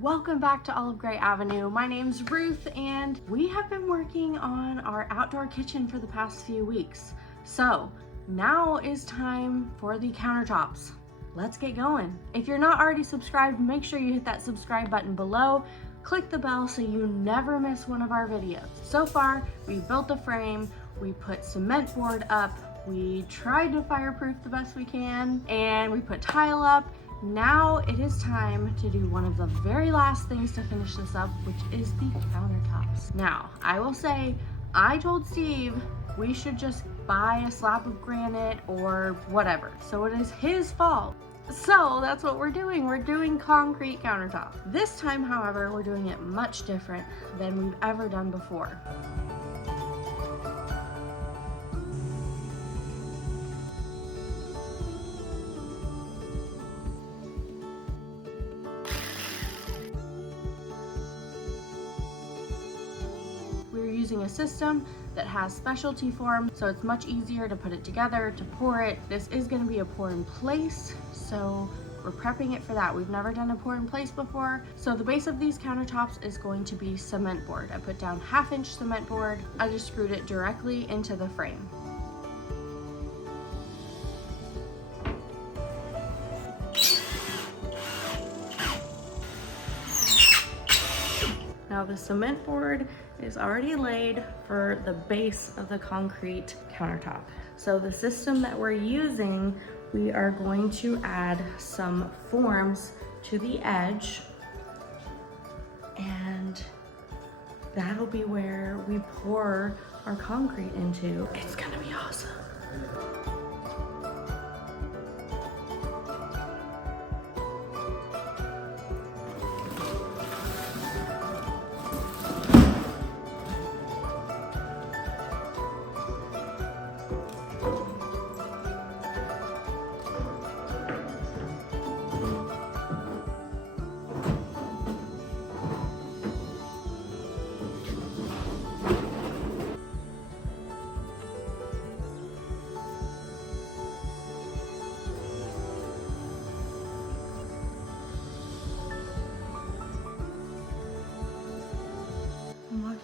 Welcome back to Olive Gray Avenue. My name's Ruth and we have been working on our outdoor kitchen for the past few weeks. So now is time for the countertops. Let's get going. If you're not already subscribed, make sure you hit that subscribe button below. Click the bell so you never miss one of our videos. So far, we built the frame, we put cement board up, we tried to fireproof the best we can, and we put tile up. Now it is time to do one of the very last things to finish this up, which is the countertops. Now, I will say, I told Steve we should just buy a slab of granite or whatever. So it is his fault. So that's what we're doing. We're doing concrete countertop. This time, however, we're doing it much different than we've ever done before. We're using a system that has specialty form, so it's much easier to put it together, to pour it. This is going to be a pour in place, so we're prepping it for that. We've never done a pour in place before. So the base of these countertops is going to be cement board. I put down 1/2 inch cement board. I just screwed it directly into the frame. Now the cement board is already laid for the base of the concrete countertop. So the system that we're using, we are going to add some forms to the edge, and that'll be where we pour our concrete into. It's gonna be awesome.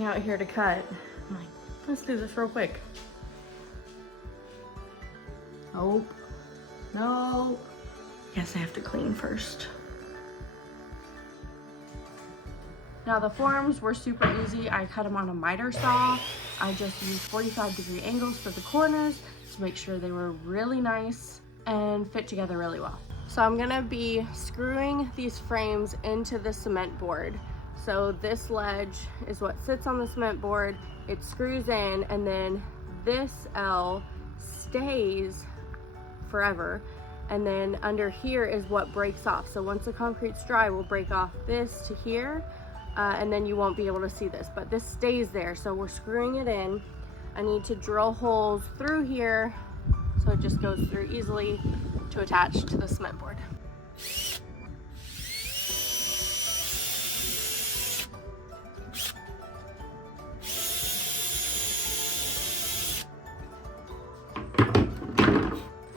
Out here to cut. I'm like, let's do this real quick. Nope. Nope. Guess I have to clean first. Now the forms were super easy. I cut them on a miter saw. I just used 45-degree angles for the corners to make sure they were really nice and fit together really well. So I'm gonna be screwing these frames into the cement board. So this ledge is what sits on the cement board. It screws in, and then this L stays forever. And then under here is what breaks off. So once the concrete's dry, we'll break off this to here, and then you won't be able to see this, but this stays there. So we're screwing it in. I need to drill holes through here so it just goes through easily to attach to the cement board.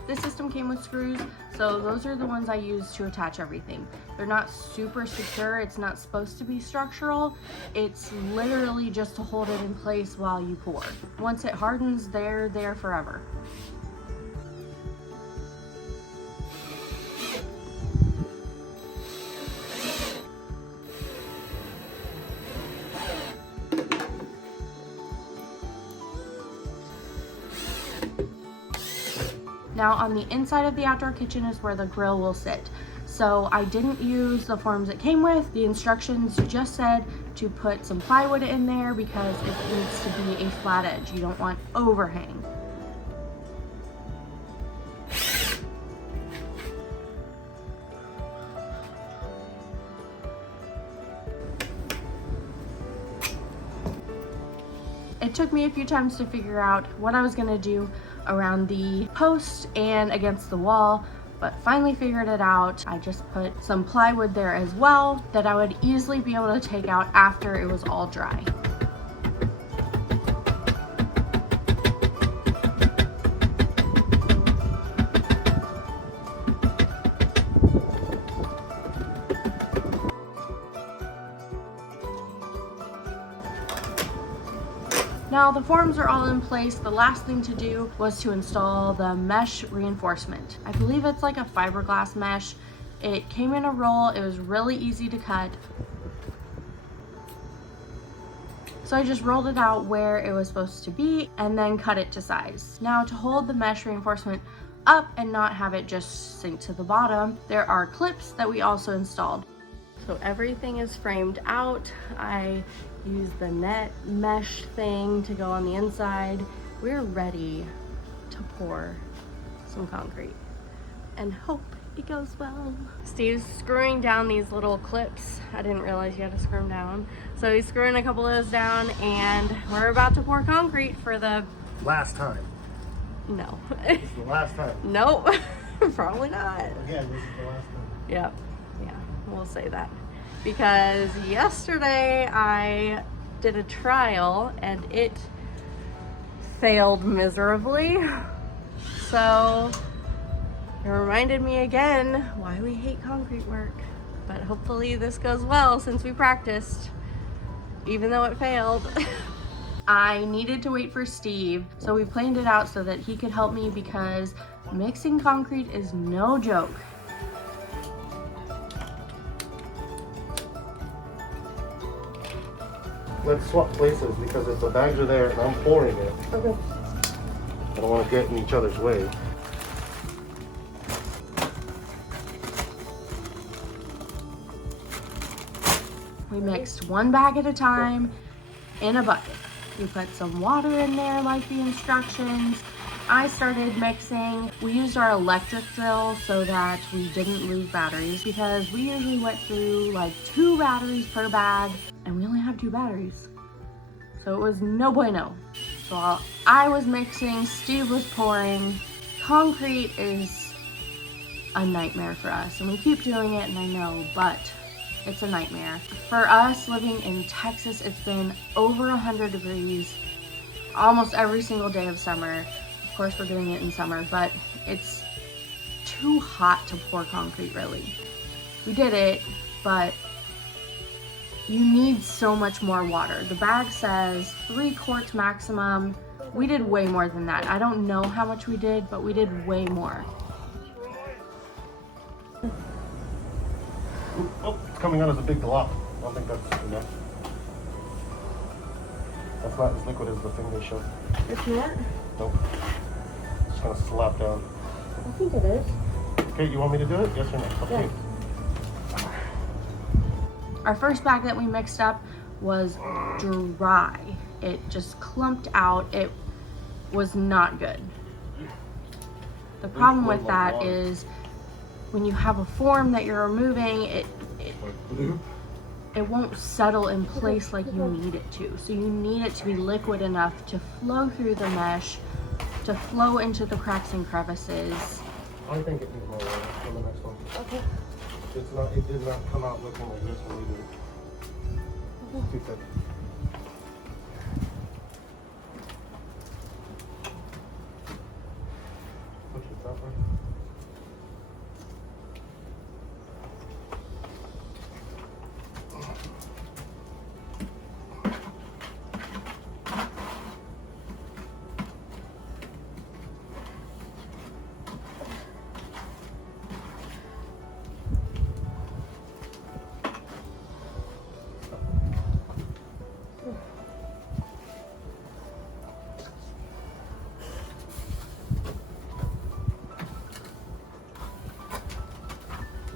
This system came with screws, so those are the ones I use to attach everything. They're not super secure. It's not supposed to be structural. It's literally just to hold it in place while you pour. Once it hardens, they're there forever. Now on the inside of the outdoor kitchen is where the grill will sit. So I didn't use the forms it came with. The instructions just said to put some plywood in there because it needs to be a flat edge. You don't want overhang. It took me a few times to figure out what I was gonna do around the post and against the wall, but finally figured it out. I just put some plywood there as well that I would easily be able to take out after it was all dry. Now the forms are all in place. The last thing to do was to install the mesh reinforcement. I believe it's like a fiberglass mesh. It came in a roll. It was really easy to cut. So I just rolled it out where it was supposed to be and then cut it to size. Now to hold the mesh reinforcement up and not have it just sink to the bottom, there are clips that we also installed. So everything is framed out. I used the net mesh thing to go on the inside. We're ready to pour some concrete and hope it goes well. Steve's screwing down these little clips. I didn't realize you had to screw them down. So he's screwing a couple of those down and we're about to pour concrete for the last time. No. This is the last time. Nope. Probably not. Again, this is the last time. Yep. Yeah, we'll say that. Because yesterday I did a trial and it failed miserably. So it reminded me again why we hate concrete work. But hopefully this goes well since we practiced, even though it failed. I needed to wait for Steve, so we planned it out so that he could help me because mixing concrete is no joke. Let's swap places because if the bags are there and I'm pouring it, Okay. I don't want to get in each other's way. We mixed one bag at a time in a bucket. We put some water in there like the instructions. I started mixing. We used our electric drill so that we didn't lose batteries because we usually went through like 2 batteries per bag and we only have 2 batteries. So it was no bueno. So while I was mixing, Steve was pouring. Concrete is a nightmare for us and we keep doing it and I know, but it's a nightmare. For us living in Texas, it's been over 100 degrees almost every single day of summer. Of course, we're doing it in summer, but it's too hot to pour concrete, really. We did it, but you need so much more water. The bag says 3 quarts maximum. We did way more than that. I don't know how much we did, but we did way more. Oh, it's coming out as a big glop. I don't think that's enough. That's not as liquid as the thing they showed. It's not? Nope. Just gonna slap down. I think it is. Okay, you want me to do it? Yes or no? Okay. Yeah. Our first bag that we mixed up was dry. It just clumped out. It was not good. The problem with that is when you have a form that you're removing, it won't settle in place like you need it to. So you need it to be liquid enough to flow through the mesh, to flow into the cracks and crevices. I think it needs more water on the next one. Okay. It did not come out looking like this when we did it. It's too thick. Push it that way.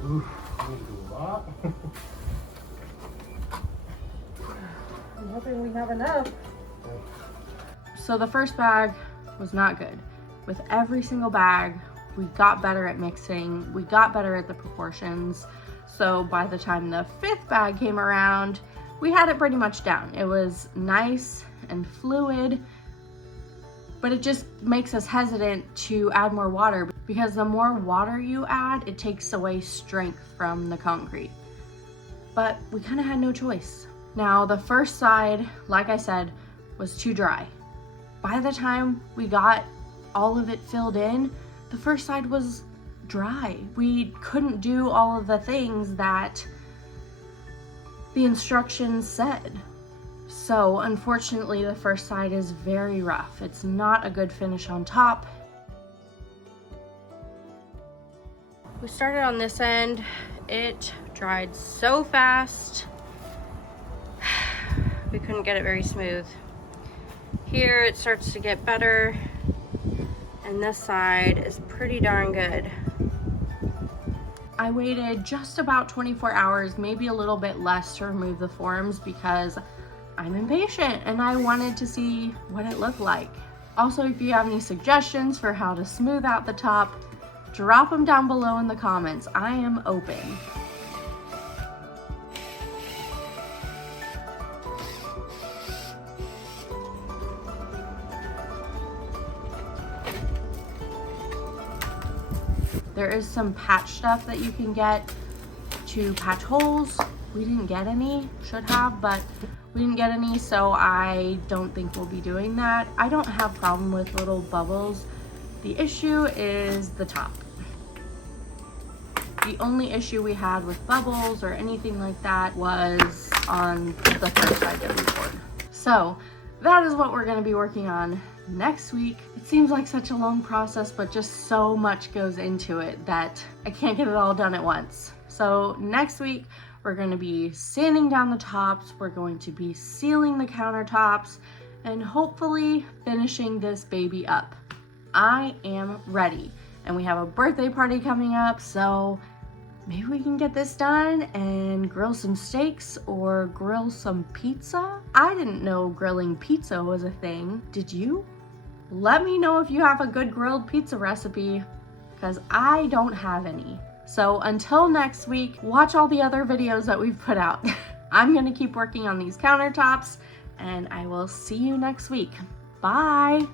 Ooh, I need to do a lot. I'm hoping we have enough. So the first bag was not good. With every single bag, we got better at mixing, we got better at the proportions. So by the time the 5th bag came around, we had it pretty much down. It was nice and fluid, but it just makes us hesitant to add more water because the more water you add, it takes away strength from the concrete. But we kind of had no choice. Now the first side, like I said, was too dry. By the time we got all of it filled in, the first side was dry. We couldn't do all of the things that the instructions said. So unfortunately, the first side is very rough. It's not a good finish on top. We started on this end. It dried so fast. We couldn't get it very smooth. Here it starts to get better, and this side is pretty darn good. I waited just about 24 hours, maybe a little bit less, to remove the forms because I'm impatient and I wanted to see what it looked like. Also, if you have any suggestions for how to smooth out the top, drop them down below in the comments. I am open. There is some patch stuff that you can get to patch holes. We didn't get any, should have, but we didn't get any, so I don't think we'll be doing that. I don't have a problem with little bubbles. The issue is the top. The only issue we had with bubbles or anything like that was on the first side that we poured. So that is what we're gonna be working on next week. It seems like such a long process, but just so much goes into it that I can't get it all done at once. So next week, we're going to be sanding down the tops, we're going to be sealing the countertops, and hopefully finishing this baby up. I am ready, and we have a birthday party coming up, so maybe we can get this done and grill some steaks or grill some pizza. I didn't know grilling pizza was a thing. Did you? Let me know if you have a good grilled pizza recipe, because I don't have any. So until next week, watch all the other videos that we've put out. I'm gonna keep working on these countertops, and I will see you next week. Bye.